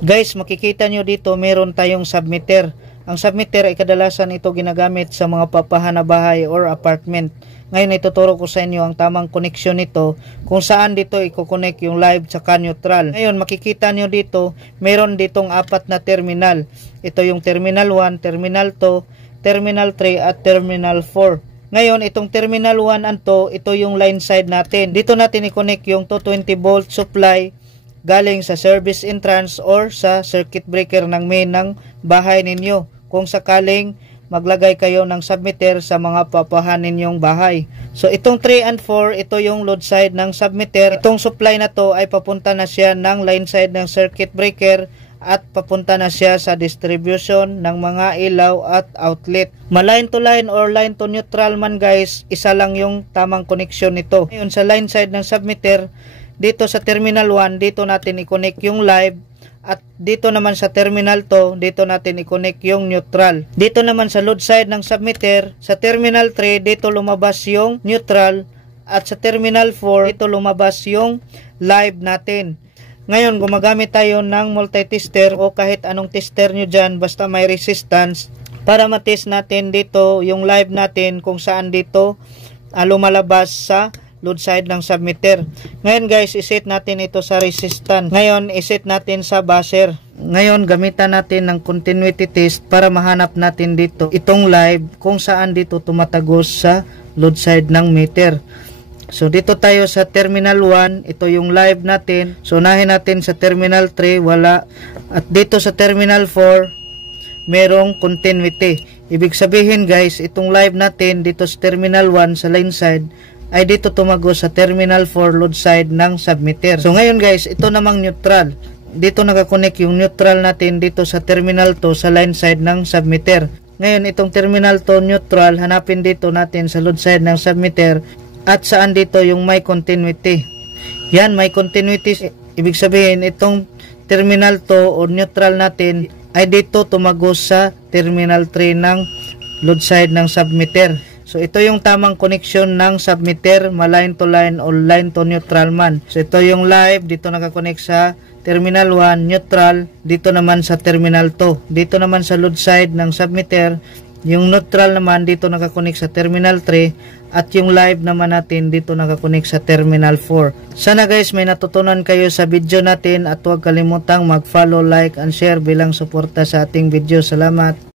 Guys, makikita nyo dito meron tayong submitter. Ang submitter ay kadalasan ito ginagamit sa mga papahan na bahay or apartment. Ngayon ituturo ko sa inyo ang tamang connection nito kung saan dito i-connect yung live tsaka neutral. Ngayon makikita nyo dito meron ditong 4 na terminal. Ito yung terminal 1, terminal 2, terminal 3 at terminal 4. Ngayon itong terminal 1 and 2, ito yung line side natin. Dito natin i-connect yung 220 volt supply galing sa service entrance or sa circuit breaker ng main ng bahay ninyo kung sakaling maglagay kayo ng submitter sa mga papahan ninyong bahay. So itong 3 and 4, ito yung load side ng submitter. Itong supply na to ay papunta na siya ng line side ng circuit breaker at papunta na siya sa distribution ng mga ilaw at outlet. Ma-line to line or line to neutral man guys, isa lang yung tamang connection nito. Ngayon sa line side ng submitter, dito sa terminal 1, dito natin i-connect yung live. At dito naman sa terminal 2, dito natin i-connect yung neutral. Dito naman sa load side ng submitter, sa terminal 3, dito lumabas yung neutral. At sa terminal 4, dito lumabas yung live natin. Ngayon, gumagamit tayo ng multi-tester o kahit anong tester nyo dyan, basta may resistance, para matest natin dito yung live natin kung saan dito lumalabas sa load side ng submitter. Ngayon guys, iset natin ito sa resistance. Ngayon, iset natin sa buzzer. Ngayon, gamitan natin ng continuity test para mahanap natin dito itong live kung saan dito tumatagos sa load side ng meter. So, dito tayo sa terminal 1. Ito yung live natin. So, unahin natin sa terminal 3. Wala. At dito sa terminal 4, merong continuity. Ibig sabihin guys, itong live natin dito sa terminal 1 sa line side ay dito tumagos sa terminal 4 load side ng submitter. So ngayon guys, ito namang neutral. Dito nakakonect yung neutral natin dito sa terminal 2 sa line side ng submitter. Ngayon itong terminal 2 neutral, hanapin dito natin sa load side ng submitter at saan dito yung may continuity. Yan, may continuity. Ibig sabihin itong terminal 2 o neutral natin ay dito tumagos sa terminal 3 ng load side ng submitter. So ito yung tamang connection ng submitter, ma-line to line o line to neutral man. So ito yung live, dito nakakonect sa terminal 1, neutral, dito naman sa terminal 2. Dito naman sa load side ng submitter, yung neutral naman dito nakakonect sa terminal 3 at yung live naman natin dito nakakonect sa terminal 4. Sana guys may natutunan kayo sa video natin at huwag kalimutang mag-follow, like and share bilang suporta sa ating video. Salamat!